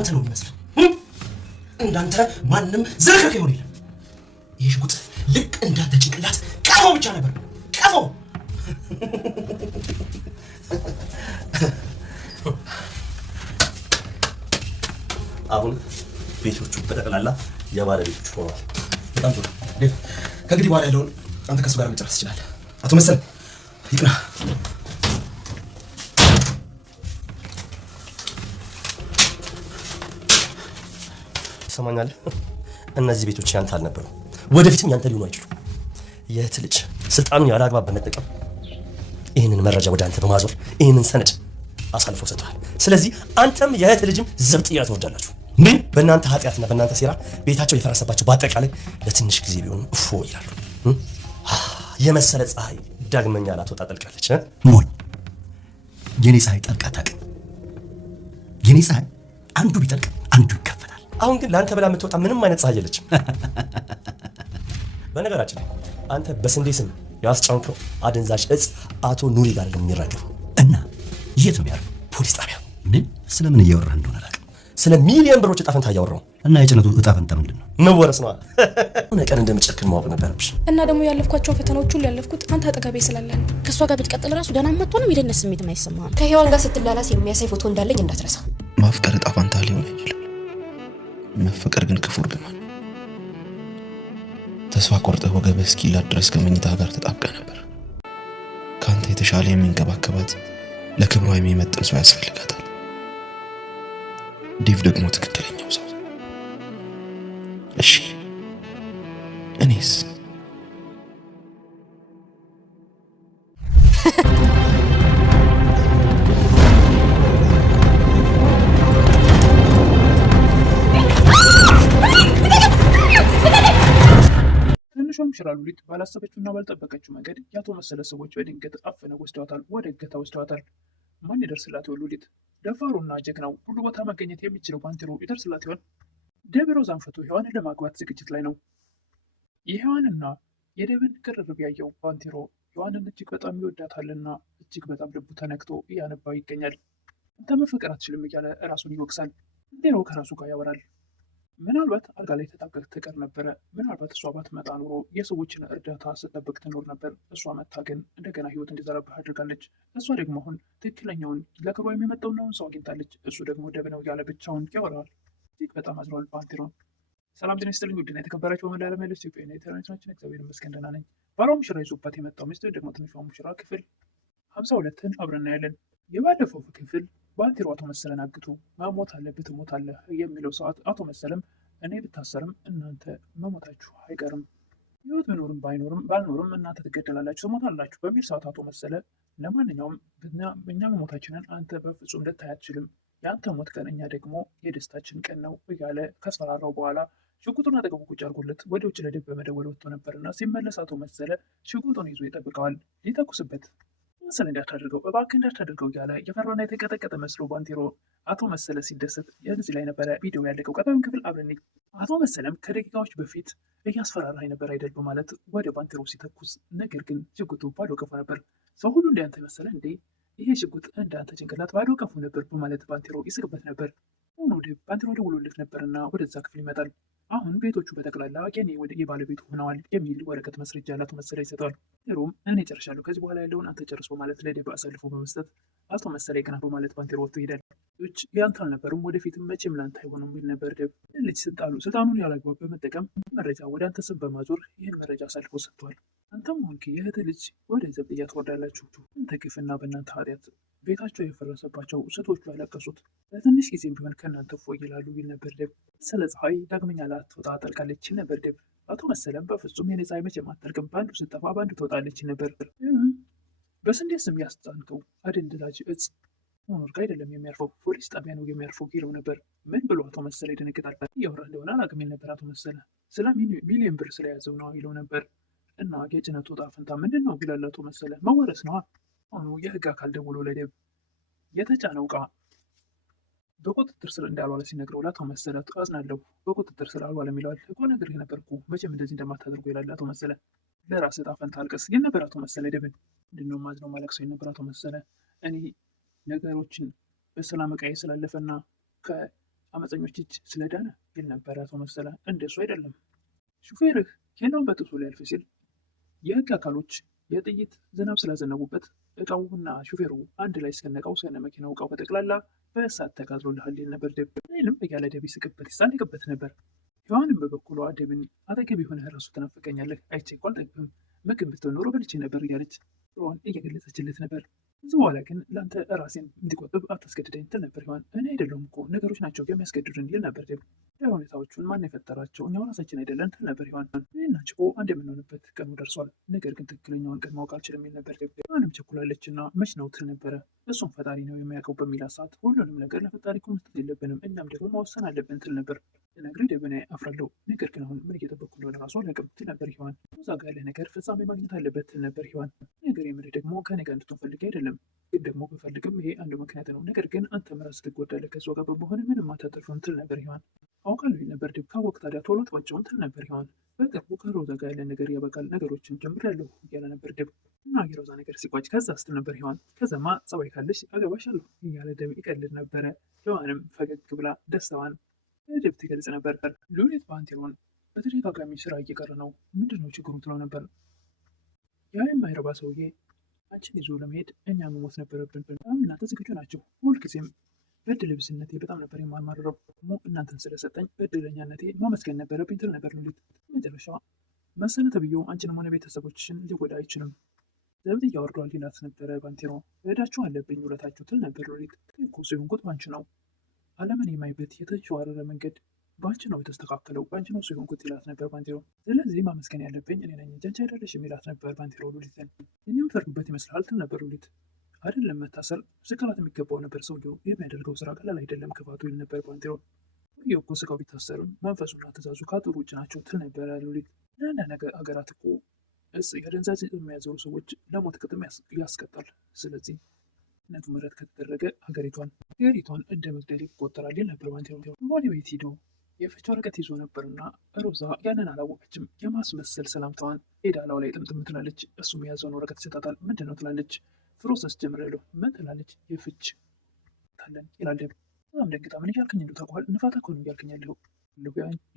እንዳንተ ነው የሚመስል። እንዳንተ ማንም ዝርክርክ ይሆን የለም። ይህ ሽጉጥ ልክ እንዳንተ ጭንቅላት ቀፎ ብቻ ነበር። ቀፎ። አሁን ቤቶቹ በጠቅላላ የባለቤቶቹ ሆነዋል። በጣም ጥሩ። ከእንግዲህ በኋላ ያለውን አንተ ከሱ ጋር መጨረስ ትችላለህ። አቶ መሰለ ይቅና። ሰማኛለህ? እነዚህ ቤቶች ያንተ አልነበሩ፣ ወደፊትም ያንተ ሊሆኑ አይችሉም። የእህት ልጅ ስልጣኑን ያለ አግባብ በመጠቀም ይህንን መረጃ ወደ አንተ በማዞር ይህንን ሰነድ አሳልፎ ሰጥቷል። ስለዚህ አንተም የእህት ልጅም ዘብጥያ ትወርዳላችሁ። ምን? በእናንተ ኃጢአትና በእናንተ ሴራ ቤታቸው የፈረሰባቸው በአጠቃላይ ለትንሽ ጊዜ ቢሆን እፎ ይላሉ። የመሰለ ፀሐይ ዳግመኛ ላትወጣ ጠልቃለች። ሞኝ! የኔ ፀሐይ ጠልቃ አታውቅም። የኔ ፀሐይ አንዱ ቢጠልቅ አንዱ ይከፈላል። አሁን ግን ለአንተ ብላ የምትወጣ ምንም አይነት ፀሐይ የለችም። በነገራችን አንተ በስንዴ ስም ያስጫንከው አደንዛዥ እጽ አቶ ኑሪ ጋር ነው የሚራገፈው። እና የት ነው ያለው? ፖሊስ ጣቢያ። ምን? ስለምን እያወራህ እንደሆነ አላውቅም። ስለ ሚሊዮን ብሮች እጣ ፈንታ እያወራሁ። እና የጭነቱ እጣ ፈንታ ምንድን ነው? መወረስ ነው። ሆነ ቀን እንደምጨክን ማወቅ ነበረብሽ። እና ደግሞ ያለፍኳቸውን ፈተናዎች ሁሉ ያለፍኩት አንተ አጠገቤ ስላለ ነው። ከእሷ ጋር ብትቀጥል ራሱ ደህና መጥቶንም የደህንነት ስሜት አይሰማህም። ከሔዋን ጋር ስትላላስ የሚያሳይ ፎቶ እንዳለኝ እንዳትረሳ። ማፍቀር እጣ ፈንታ ሊሆን ይችላል። መፈቀር ግን ክፉ እርግማን። ተስፋ ቆርጠህ ወገብህ እስኪላጥ ድረስ ከመኝታ ጋር ተጣብቀህ ነበር። ከአንተ የተሻለ የሚንከባከባት ለክብሯ የሚመጥን ሰው ያስፈልጋታል። ዲቭ ደግሞ ትክክለኛው ሰው። እሺ እኔስ? ትንሿም ሽራሉሊት ባላሰበችውና ባልጠበቀችው መንገድ የአቶ መሰለ ሰዎች በድንገት አፍነው ወስደዋታል። ወደ እገታ ወስደዋታል። ማን ይደርስላት ይሆን? ሉሊት ደፋሩና ጀግናው ሁሉ ቦታ መገኘት የሚችለው ባንቴሮ ይደርስላት ይሆን? ደብረ ዛንፈቶ ሔዋንን ለማግባት ዝግጅት ላይ ነው። የሔዋንና የደብን ቅርርብ ያየው ባንቴሮ ሔዋንን እጅግ በጣም ይወዳታልና እጅግ በጣም ልቡ ተነክቶ እያነባ ይገኛል። አንተ መፈቀር አትችልም እያለ ራሱን ይወቅሳል። ባንቴሮ ከራሱ ጋር ያወራል። ምናልባት አልጋ ላይ ተጣብቀህ ትቀር ነበረ። ምናልባት እሷ ባትመጣ ኖሮ የሰዎችን እርዳታ ስትጠብቅ ትኖር ነበር። እሷ መታ ግን እንደገና ህይወት እንዲዘራብህ አድርጋለች። እሷ ደግሞ አሁን ትክክለኛውን ለክብሯ የሚመጣውን ሰው አግኝታለች። እሱ ደግሞ ደብ ነው እያለ ብቻውን ያወራል። እጅግ በጣም አዝሯል ባንቴሮን። ሰላም ጤና ይስጥልኝ ውድና የተከበራችሁ በመላ ዓለም ያለች ኢትዮጵያውያን ኢንተርኔታችን እግዚአብሔር ይመስገን ደህና ነኝ። ባሏ ሙሽራ ይዞባት የመጣው ሚስት ደግሞ ትንሿ ሙሽራ ክፍል 52ን አብረን እናያለን። የባለፈው ክፍል ባንቴሮ አቶ መሰለን አግቶ መሞት አለብህ ትሞታለህ የሚለው ሰዓት አቶ መሰለም እኔ ብታሰርም እናንተ መሞታችሁ አይቀርም፣ ህይወት ቢኖርም ባልኖርም እናንተ ትገደላላችሁ ትሞታላችሁ በሚል ሰዓት አቶ መሰለ ለማንኛውም በእኛ መሞታችንን አንተ በፍጹም ልታይ አትችልም፣ የአንተ ሞት ቀን እኛ ደግሞ የደስታችን ቀን ነው እያለ ካስፈራራው በኋላ ሽጉጡን አጠገቡ ቁጭ አድርጎለት ወደ ውጭ ለድብ በመደወል ወጥቶ ነበርና ሲመለስ አቶ መሰለ ሽጉጡን ይዞ ይጠብቀዋል። ሊተኩስበት መሰለ እንዳታደርገው እባክህ እንዳታደርገው እያለ የፈራና የተቀጠቀጠ መስሎ ባንቴሮ አቶ መሰለ ሲደሰት የዚህ ላይ ነበረ ቪዲዮ ያለቀው። ቀጣዩን ክፍል አብረን አቶ መሰለም ከደቂቃዎች በፊት እያስፈራራኝ ነበር አይደል በማለት ወደ ባንቴሮ ሲተኩስ፣ ነገር ግን ሽጉጡ ባዶ ቀፎ ነበር። ሰው ሁሉ እንዳንተ መሰለ እንዴ? ይሄ ሽጉጥ እንዳንተ ጭንቅላት ባዶ ቀፎ ነበር በማለት ባንቴሮ ይስቅበት ነበር። ሆኖ ባንቴሮ ደውሎለት ነበርና ወደዛ ክፍል ይመጣል። አሁን ቤቶቹ በጠቅላላ የኔ ወደ የባለቤቱ ሆነዋል የሚል ወረቀት መስረጃ ለአቶ መሰለ ይሰጠዋል። ሮም እኔ ጨርሻለሁ፣ ከዚህ በኋላ ያለውን አንተ ጨርስ በማለት ለደብ አሳልፎ በመስጠት አቶ መሰለ ይቀናል በማለት ባንቴሮ ወጥቶ ይሄዳል። ች ያንተ አልነበሩም ወደፊትም መቼም ላንተ አይሆኑም የሚል ነበር ደብ። ልጅ ስልጣኑን ያላግባብ በመጠቀም መረጃ ወደ አንተ ስም በማዞር ይህን መረጃ አሳልፎ ሰጥቷል። አንተም ሆንክ የእህት ልጅ ወደ ዘብጥያ ትወርዳላችሁ። አንተ ግፍና በእናንተ ኃጢአት ቤታቸው የፈረሰባቸው ሴቶቹ ያለቀሱት በትንሽ ጊዜም ቢሆን ከእናንተ እፎይ ይላሉ ይል ነበር ደብ። ስለ ፀሐይ ዳግመኛ ላትወጣ ጠልቃለች ይል ነበር ደብ። አቶ መሰለም በፍጹም የኔ ፀሐይ መቼም አትጠልቅም፣ በአንዱ ስጠፋ በአንዱ ትወጣለች ይል ነበር። በስንዴ ስም ያስጣንከው አደንዛዥ እጽ ሆኖር አይደለም የሚያርፈው ፖሊስ ጣቢያ ነው የሚያርፈው ይለው ነበር። ምን ብሎ አቶ መሰለ ይደነግጣል። እያወራ እንደሆነ አላውቅም ይል ነበር አቶ መሰለ። ስለ ሚሊዮን ብር ስለያዘው ነው ይለው ነበር። እና የጭነቱ ዕጣ ፈንታ ምንድን ነው ይላል አቶ መሰለ። መወረስ ነዋ። አሁኑ የህግ አካል ደውሎ ለደብ የተጫነው ዕቃ በቁጥጥር ስር እንዳልዋለ ሲነግረው ለአቶ መሰለ አዝናለሁ፣ በቁጥጥር ስር አልዋለም ይለዋል። እኮ ነግሬህ ነበር እኮ መቼም እንደዚህ እንደማታደርጉ ይላል አቶ መሰለ። ለራስህ ዕጣ ፈንታ አልቀስ ይል ነበር አቶ መሰለ ደብን። ምንድነው ማዝነው ማለቅሰው ይል ነበር አቶ መሰለ። እኔ ነገሮችን በሰላም ዕቃዬ ስላለፈና አመፀኞች እጅ ስለዳነ ይል ነበረ አቶ መሰለ። እንደሱ አይደለም። ሹፌርህ ኬላውን በጥሶ ሊያልፍ ሲል የህግ አካሎች የጥይት ዝናብ ስላዘነቡበት እቃውና ሹፌሩ አንድ ላይ እስከነቃው እስከነ መኪናው እቃው በጠቅላላ በእሳት ተቃጥሎልሃል ይል ነበር ደብ። ይህንም እያለ ደብ ይስቅበት ይሳለቅበት ነበር። ሔዋንም በበኩሏ ደብን አጠገብ የሆነ ራሱ ትናፍቀኛለህ፣ አይቼ እኮ አልጠግብም፣ ምግብ ብትሆን ኖሮ በልቼ ነበር እያለች ፍቅሯን እየገለጸችለት ነበር። ከዚህ በኋላ ግን ለአንተ ራሴን እንዲቆጥብ አታስገድደኝ ትል ነበር ሔዋን። እኔ አይደለሁም እኮ ነገሮች ናቸው የሚያስገድዱን ይል ነበር ደብ። ሁኔታዎቹን ማን የፈጠራቸው እኛው ራሳችን አይደለን ትል ነበር ሔዋን። እኔና ችኮ አንድ የምንሆንበት ቀኑ ደርሷል፣ ነገር ግን ትክክለኛውን ቀን ማወቅ አልችልም ይል ነበር ደብ። ሔዋንም ቸኩላለች እና መች ነው ትል ነበረ። እሱም ፈጣሪ ነው የሚያውቀው በሚላት ሰዓት ሁሉንም ነገር ለፈጣሪ እኮ መስጠት የለብንም እኛም ደግሞ መወሰን አለብን ትል ነበር። ልነግርህ ደብ እኔ አፍራለሁ፣ ነገር ግን አሁን ምን እየጠበቅኩ እንደሆነ ራሱ አላውቅም ትል ነበር ሔዋን። እዛ ጋር ያለ ነገር ፍጻሜ ማግኘት አለበት ትል ነበር ሔዋን። ነገር የምልህ ደግሞ ከኔ ጋር እንድትሆን ፈልጌ አይደለም፣ ግን ደግሞ ብፈልግም ይሄ አንዱ ምክንያት ነው። ነገር ግን አንተም ራስህ ትጎዳለህ ከእሷ ጋር በመሆን ምንም አታተርፍም ትል ነበር ሔዋን። አውቃለሁ ይል ነበር ደብ። ካወቅ ታዲያ ቶሎ አትዋጨውም ትል ነበር ሔዋን። በቅርቡ ከሮዛ ጋር ያለ ነገር ያበቃል፣ ነገሮችን ጀምሬያለሁ እያለ ነበር ደብ። እና የሮዛ ነገር ሲቋጭ ከዛ ስትል ነበር ሔዋን። ከዛማ ጸባይ ካለሽ አገባሻለሁ እያለ ደብ ይቀልድ ነበረ። ሔዋንም ፈገግ ብላ ደስታዋን ለደብ ትገልጽ ነበር። ሉሊት ባንቴሮን በተደጋጋሚ ስራ እየቀረ ነው፣ ምንድን ነው ችግሩ ትለው ነበር። ያ የማይረባ ሰውዬ አንቺን ይዞ ለመሄድ እኛ መሞት ነበረብን። እናንተ ዝግጁ ናቸው። ሁልጊዜም በእድል ብስነቴ በጣም ነበር የማማርረው። ደግሞ እናንተን ስለሰጠኝ በእድለኛነቴ ማመስገን ነበረብኝ ትል ነበር ሉሊት። መጨረሻ መሰለ ተብዬው አንቺንም ሆነ ቤተሰቦችሽን ሊጎዳ አይችልም፣ ዘብጥ እያወርደዋል ይላት ነበረ ባንቴሮ። እዳችሁ አለብኝ ውለታችሁ ትል ነበር ሉሊት። እኮ ሲሆንኩት ባንቺ ነው፣ ዓለምን የማይበት የተሸዋረረ መንገድ ባንቺ ነው የተስተካከለው፣ ባንቺ ነው ሲሆንኩት ይላት ነበር ባንቴሮ። ስለዚህ ማመስገን ያለብኝ እኔ ነኝ እንጂ አንቺ አይደለሽም ይላት ነበር ባንቴሮ ሉሊትን። እኔ የምፈርድበት ይመስልሃል ትል ነበር ሉሊት። አይደለም መታሰር ስቅላት የሚገባው ነበር፣ ሰውየው የሚያደርገው ስራ ቀላል አይደለም ክፋቱ ይል ነበር ባንቴሮ። ሰውየው እኮ ስጋው ቢታሰርም መንፈሱና ትእዛዙ ከአጥሩ ውጭ ናቸው ትል ነበረ ሉሊት። ለአንዳንድ ሀገራት እኮ የአደንዛዥ የሚያዘሩ ሰዎች ለሞት ቅጥም ያስቀጣል። ስለዚህ ነቱ ምህረት ከተደረገ ሀገሪቷን እንደ መግደል ይቆጠራል ይል ነበር ባንቴሮ። ወደ ቤት ሂዶ የፍች ወረቀት ይዞ ነበርና ሮዛ ያንን አላወቀችም። የማስመሰል ሰላምታዋን ሄዳ ላው ላይ ጥምጥም ትላለች። እሱም የያዘውን ወረቀት ይሰጣታል። ምንድን ነው ትላለች። ፕሮሰስ ጀምሬያለሁ። ምን ትላለች። የፍች ታለን ይላል ደብ። በጣም ደንግጣ ምን እያልክኝ እንደው ታውቀዋል፣ ንፋታ እኮ ነው እያልክኝ ያለሁ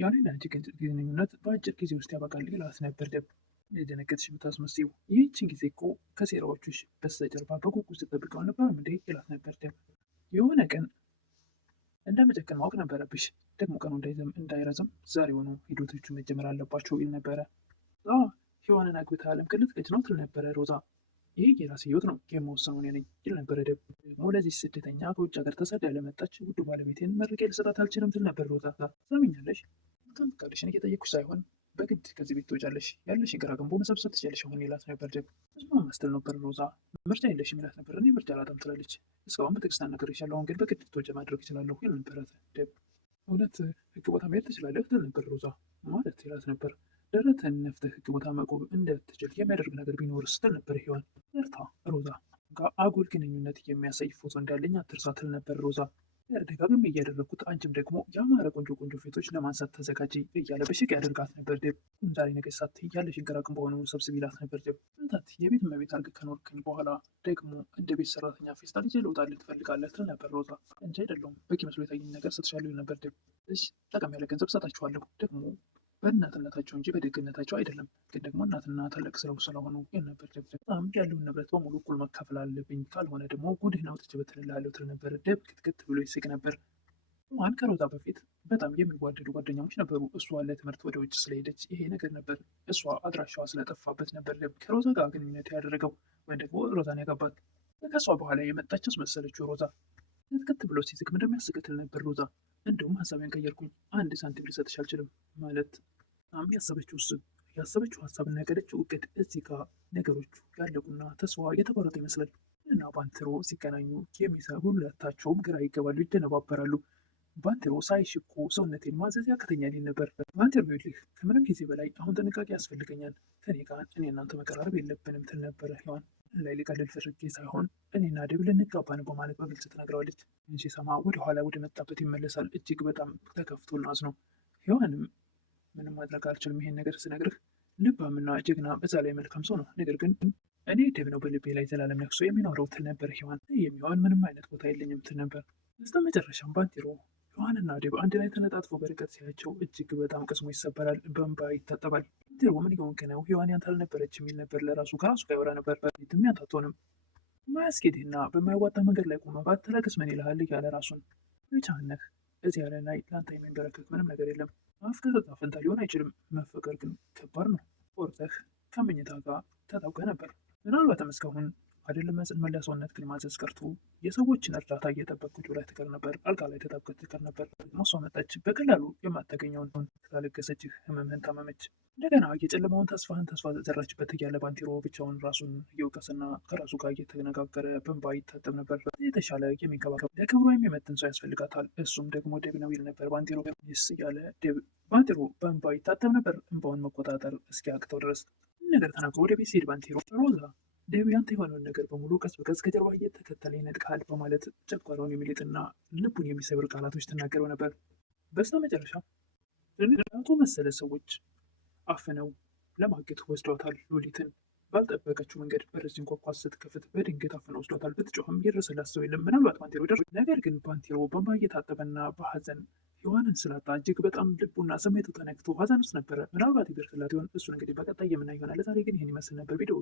ያኔና አንቺ ግንኙነት በአጭር ጊዜ ውስጥ ያበቃል ይላት ነበር ደብ። የደነገጥሽ የምታስመስይው ይህችን ጊዜ እኮ ከሴራዎችሽ በስተጀርባ በጉጉት ስትጠብቀው አልነበረም እንዴ ይላት ነበር ደብ። የሆነ ቀን እንደመጨከን ማወቅ ነበረብሽ፣ ደግሞ ቀኑ እንዳይረዝም ዛሬውኑ ሂደቶቹ መጀመር አለባቸው ይል ነበረ። ሔዋንን አግብታ ዓለም ቅልጥቅጭ ነው ትል ነበረ ሮዛ። ይህ የራሴ ህይወት ነው የመወሰነው እኔ ነኝ ይል ነበረ ደብ። ደግሞ ለዚህ ስደተኛ ከውጭ ሀገር ተሰዳ ለመጣች ውዱ ባለቤቴን መርቄ ልሰጣት አልችልም ትል ነበር ሮዛ። ሰምኛለሽ፣ መልካም ፈቃድሽን እየጠየኩሽ ሳይሆን በግድ ከዚህ ቤት ትወጫለሽ፣ ያለሽን ግራ ገንቦ መሰብሰብ ትችያለሽ አሁን ይላት ነበር ደብ። እስማማ ስትል ነበር ሮዛ። ምርጫ የለሽም ይላት ነበር። እኔ ምርጫ አላጣም ትላለች። እስካሁን በትዕግስት አናግሬሻለሁ፣ አሁን ግን በግድ ትወጪ ማድረግ እችላለሁ ይል ነበረ ደብ። እውነት ህግ ቦታ መሄድ ትችላለህ ትል ነበር ሮዛ። ማለት ይላት ነበር። ደረትህን ነፍተህ ህግ ቦታ መቆም እንደትችል የሚያደርግ ነገር ቢኖር ስትል ነበር ሔዋን። እርታ ሮዛ ጋር አጉል ግንኙነት የሚያሳይ ፎቶ እንዳለኝ አትርሳ ትል ነበር ሮዛ። ደጋግሜ እያደረግኩት አንቺም ደግሞ ያማረ ቆንጆ ፎቶች ለማንሳት ተዘጋጅ እያለ በሽቅ ያደርጋት ነበር ደብ። ዛሬ ነገ ሳትይ ያለሽን ግራ ገንቦ በሆኑ ሰብስብ ይላት ነበር ደብ። ታት የቤት እመቤት አድርገህ ከኖርክኝ በኋላ ደግሞ እንደ ቤት ሰራተኛ ፌስታል ይዤ ልውጣልህ ትፈልጋለህ ትል ነበር ሮዛ። እንጂ አይደለሁም በቂ መስሎ የታየኝ ነገር ሰጥሻለሁ ይል ነበር ደብ። እሺ ጠቀም ያለ ገንዘብ ሰጣችኋለሁ፣ ደግሞ በእናትነታቸው እንጂ በደግነታቸው አይደለም፣ ግን ደግሞ እናትና ታላቅ ስለው ስለሆኑ ይል ነበር ደብ። በጣም ያለውን ንብረት በሙሉ እኩል መካፈል አለብኝ፣ ካልሆነ ደግሞ ጉድህን አውጥቼ በትንላለሁ ትል ነበር ደብ። ክትክት ብሎ ይስቅ ነበር። ሔዋን ከሮዛ በፊት በጣም የሚዋደዱ ጓደኛሞች ነበሩ። እሷ ለትምህርት ወደ ውጭ ስለሄደች ይሄ ነገር ነበር። እሷ አድራሻዋ ስለጠፋበት ነበር ደብ ከሮዛ ጋር ግንኙነት ያደረገው ወይም ደግሞ ሮዛን ያጋባት። ከሷ በኋላ የመጣች አስመሰለችው ሮዛ። ክትክት ብሎ ሲስቅ እንደሚያስቅ ትል ነበር ሮዛ። እንደውም ሀሳቤን ቀየርኩኝ፣ አንድ ሳንቲም ልሰጥሽ አልችልም ማለት ያሰበችው ሀሳብና ያቀደችው እቅድ እዚህ ጋር ነገሮቹ ያለቁና ተስፋ የተቆረጠ ይመስላል። እና ባንቴሮ ሲገናኙ ሁለታቸውም ግራ ይገባሉ፣ ይደነባበራሉ። ባንቴሮ ሳይሽ እኮ ሰውነቴን ማዘዝ ያቅተኛል ይል ነበር። ባንቴሮ ይልህ ከምንም ጊዜ በላይ አሁን ጥንቃቄ ያስፈልገኛል፣ ከኔ ጋር እኔ እናንተ መቀራረብ የለብንም ትል ነበረ ሔዋን። ላይ ሊቀልል ፈልጌ ሳይሆን እኔና ደብ ልንጋባ ነው በማለት በግልጽ ትነግረዋለች። ሲሰማ ወደኋላ ወደ መጣበት ይመለሳል። እጅግ በጣም ተከፍቶና አዝኖ። ሔዋንም ምንም ማድረግ አልችልም፣ ይሄን ነገር ስነግርህ ልባምና ጀግና በዛ ላይ መልካም ሰው ነው፣ ነገር ግን እኔ ደብ ነው በልቤ ላይ ዘላለም ነግሶ የሚኖረው ትል ነበር ሔዋን። የሚሆን ምንም አይነት ቦታ የለኝም ትል ነበር። በስተመጨረሻም ባንቴሮ ሔዋንና ዴብ አንድ ላይ ተነጣጥፎ በርቀት ሲያቸው እጅግ በጣም ቅስሙ ይሰበራል፣ በእንባ ይታጠባል። ባንቴሮ ምን እየሆንክ ነው? ሔዋን ያንተ አልነበረች የሚል ነበር ለራሱ ከራሱ ጋር ያወራ ነበር። በፊትም ያንተ አትሆንም፣ ማያስኬድህና በማያዋጣ መንገድ ላይ ቆመ ባትለቅስ ምን ይልሃል እያለ ራሱን ብቻህን ነህ። እዚህ ያለ ላይ ለአንተ የሚንበረከክ ምንም ነገር የለም። ማፍቀር ዕጣ ፈንታ ሊሆን አይችልም። መፈቀር ግን ከባድ ነው። ቆርጠህ ከመኝታ ጋር ተጣብቀህ ነበር። ምናልባትም እስካሁን አይደለም መላ ሰውነት ግን ማዘዝ ቀርቶ የሰዎችን እርዳታ እየጠበቅ ቁጭ ብለህ ትቀር ነበር። አልጋ ላይ ተጣብቀህ ትቀር ነበር። እሷ መጣች። በቀላሉ የማታገኘውን ስላለገሰችህ ህመምህን ታመመች። እንደገና የጨለማውን ተስፋህን ተስፋ ዘራችበት እያለ ባንቴሮ ብቻውን ራሱን እየወቀሰና ከራሱ ጋር እየተነጋገረ በእንባ ይታጠብ ነበር። የተሻለ የሚንከባከብ ለክብሯ የሚመጥን ሰው ያስፈልጋታል። እሱም ደግሞ ዴብ ነው ይል ነበር ባንቴሮ። ይስ እያለ ባንቴሮ በእንባ ይታጠብ ነበር፣ እንባውን መቆጣጠር እስኪያቅተው ድረስ። ነገር ተናግሮ ወደ ቤት ሲሄድ ባንቴሮ ሮዛ ዴብ ያንተ የሆነውን ነገር በሙሉ ቀስ በቀስ ከጀርባ እየተከተለ ይነጥቃል በማለት ጨጓራውን የሚልጥና ልቡን የሚሰብር ቃላቶች ትናገረው ነበር። በስተ መጨረሻ አቶ መሰለ ሰዎች አፍነው ለማገት ወስዷታል። ሉሊትን ባልጠበቀችው መንገድ በር ሲንኳኳ ስትከፍት በድንገት አፍነው ወስዷታል። ብትጮህም የደረሰላት ሰው የለም። ምናልባት ባንቴሮ ደርሶ፣ ነገር ግን ባንቴሮ በእንባ እየታጠበና በሀዘን ሔዋንን ስላጣ እጅግ በጣም ልቡና ስሜቱ ተነክቶ ሀዘን ውስጥ ነበረ። ምናልባት ይደርስላት ይሆን? እሱን እንግዲህ በቀጣይ የምናየው ይሆናል። ለዛሬ ግን ይህን ይመስል ነበር ቪዲዮ።